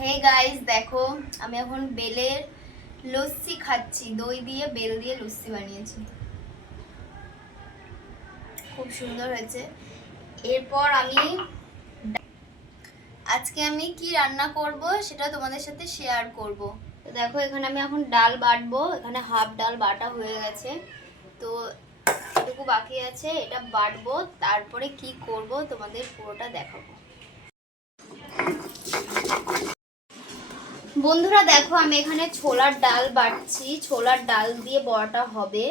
Hey guys দেখো, আমি এখন বেলের লস্যি খাচ্ছি। দই দিয়ে বেল দিয়ে লস্যি বানিয়েছি। খুব সুন্দর হয়েছে। এরপর আমি আজকে আমি কি রান্না করব সেটা তোমাদের সাথে শেয়ার করব। তো দেখো, এখানে আমি এখন ডাল বাটবো। এখানে হাফ ডাল বাটা হয়ে গেছে। তো এটুকু বাকি আছে, এটা বাটবো। তারপরে কি করব তোমাদের পুরোটা দেখাবো। বন্ধুরা দেখো, আমি এখানে ছোলার ডাল বাটছি। ছোলার ডাল দিয়ে বড়াটা হবে।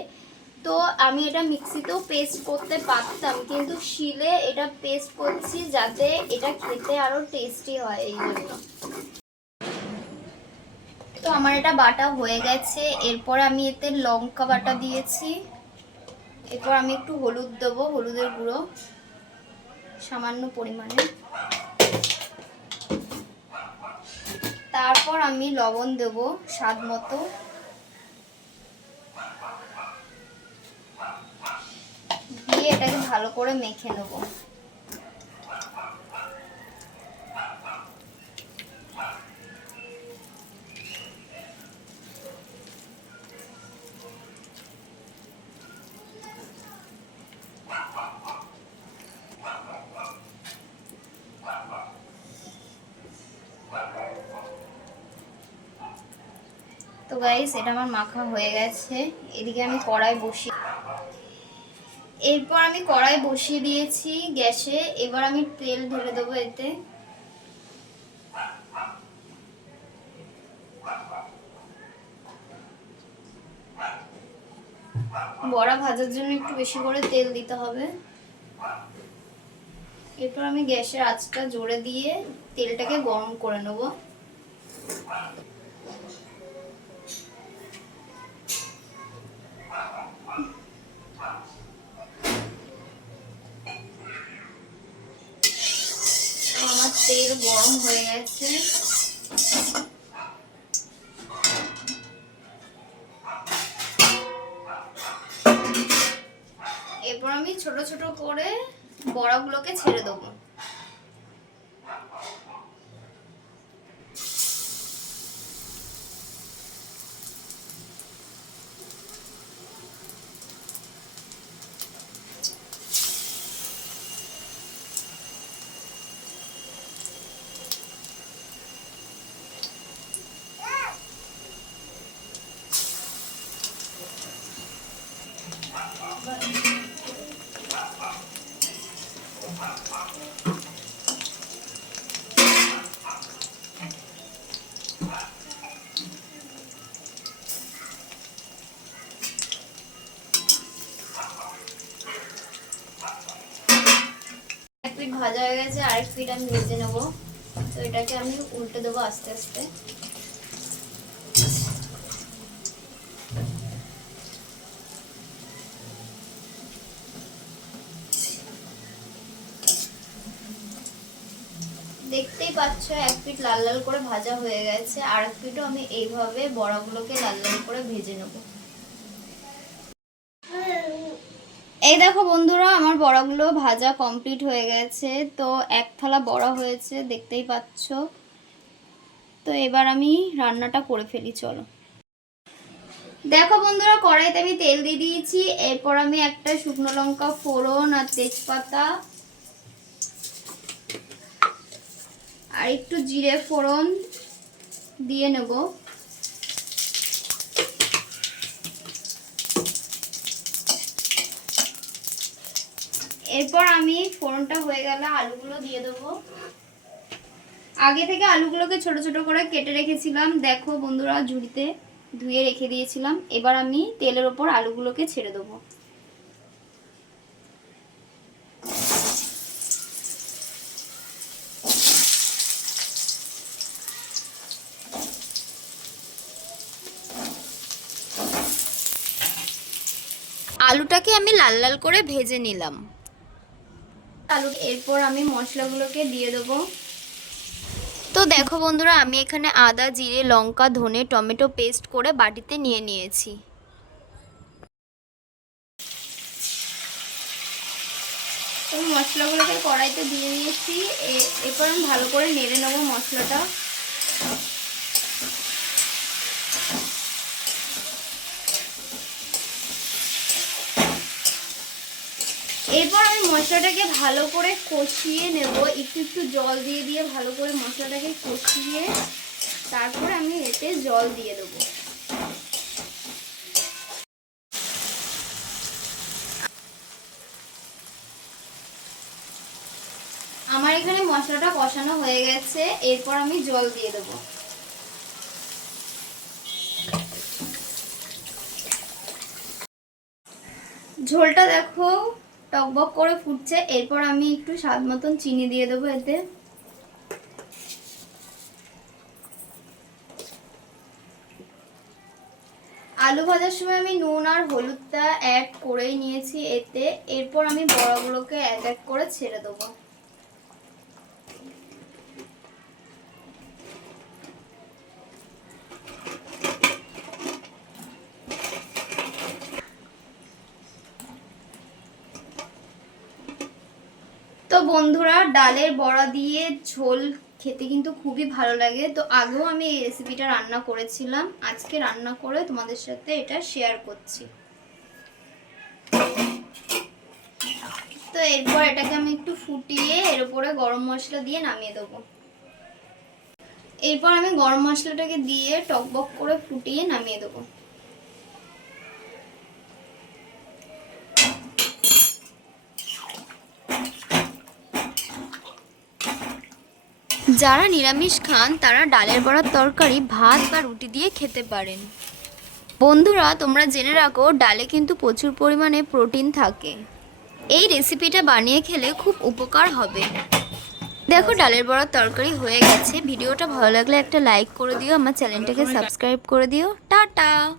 তো আমি এটা মিক্সিতেও পেস্ট করতে পারতাম, কিন্তু শিলে এটা পেস্ট করছি যাতে এটা খেতে আরও টেস্টি হয় এই জন্য। তো আমার এটা বাটা হয়ে গেছে। এরপর আমি এতে লঙ্কা বাটা দিয়েছি। এরপর আমি একটু হলুদ দেবো, হলুদের গুঁড়ো, সামান্য পরিমাণে। তারপর আমি লবণ দেব স্বাদ মতো। দিয়ে এটাকে ভালো করে মেখে নেব। তো গাইস এটা আমার মাখা হয়ে গেছে। এদিকে আমি কড়াই বসি এরপর আমি কড়াই বসিয়ে দিয়েছি গ্যাসে। এবার আমি তেল ঢেলে দেবো এতে। বড়া ভাজার জন্য একটু বেশি করে তেল দিতে হবে। এরপর আমি গ্যাসের আঁচটা জোরে দিয়ে তেলটাকে গরম করে নেব। তেল গরম হয়ে গেছে। এরপর আমি ছোট ছোট করে বড়াগুলোকে ছেড়ে দেবো। পিঠ ভাজা হয়ে গেছে, আরেক পিঠ আমি ভেজে নেব। তো এটাকে আমি উল্টে দেবো আস্তে আস্তে। পাচ্ছ, এক পিঠ লাল লাল করে ভাজা হয়ে গেছে, আর এক পিঠও আমি এইভাবে বড়াগুলোকে লাল লাল করে ভেজে নেব। এই দেখো বন্ধুরা, আমার বড়াগুলো ভাজা কমপ্লিট হয়ে গেছে, তো এক থালা বড়া হয়েছে, দেখতেই পাচ্ছ। তো এবার আমি রান্নাটা করে ফেলি, চলো। দেখো বন্ধুরা, কড়াইতে আমি তেল দিয়ে দিয়েছি, এরপর আমি একটা শুকনো লঙ্কা ফোড়ন আর তেজপাতা আর একটু জিরে ফোড়ন দিয়ে নেব। এরপর আমি ফোড়নটা হয়ে গেলে আলুগুলো দিয়ে দেবো। আগে থেকে আলুগুলোকে ছোট ছোট করে কেটে রেখেছিলাম। দেখো বন্ধুরা, ঝুড়িতে ধুয়ে রেখে দিয়েছিলাম। এবার আমি তেলের ওপর আলুগুলোকে ছেড়ে দেবো। আলুটাকে আমি লাল লাল করে ভেজে নিলাম। আলু এরপর আমি মশলাগুলোকে দিয়ে দেবো। তো দেখো বন্ধুরা আমি এখানে আদা জিরে লঙ্কা ধনে টমেটো পেস্ট করে বাটিতে নিয়ে নিয়েছি। মশলাগুলোকে কড়াইতে দিয়ে দিয়েছি এ- এরপর আমি ভালো করে নেড়ে নেব মশলাটা। মশলাটাকে ভালো করে কষিয়ে নেব। একটু একটু জল দিয়ে দিয়ে ভালো করে মশলাটাকে কষিয়ে তারপরে আমি এতে জল দিয়ে দেবো। আমার এখানে মশলাটা কষানো হয়ে গেছে। এরপর আমি জল দিয়ে দেবো। ঝোলটা দেখো টকবক করে ফুটছে, এরপর আমি একটু স্বাদ মতন চিনি দিয়ে দেবো এতে। আলু ভাজার সময় আমি নুন আর হলুদটা অ্যাড করেই নিয়েছি এতে, এরপর আমি বড়াগুলোকে এক এক করে ছেড়ে দেবো। বন্ধুরা ডালের বড়া দিয়ে ঝোল খেতে কিন্তু খুবই ভালো লাগে। তো আগেও আমি এই রেসিপিটা রান্না করেছিলাম। আজকে রান্না করে তোমাদের সাথে এটা শেয়ার করছি। তো এরপর এটাকে আমি একটু ফুটিয়ে এর উপরে গরম মশলা দিয়ে নামিয়ে দেবো। এরপর আমি গরম মশলাটাকে দিয়ে টকবক করে ফুটিয়ে নামিয়ে দেবো। যারা নিরামিষ খান, তারা ডালের বড়ার তরকারি, ভাত বা রুটি দিয়ে খেতে পারেন। বন্ধুরা, তোমরা জেনে রাখো, ডালে কিন্তু প্রচুর পরিমাণে প্রোটিন থাকে। এই রেসিপিটা বানিয়ে খেলে খুব উপকার হবে। দেখো, ডালের বড়ার তরকারি হয়ে গেছে। ভিডিওটা ভালো লাগলে একটা লাইক করে দিও, আমার চ্যানেলটাকে সাবস্ক্রাইব করে দিও। টাটা!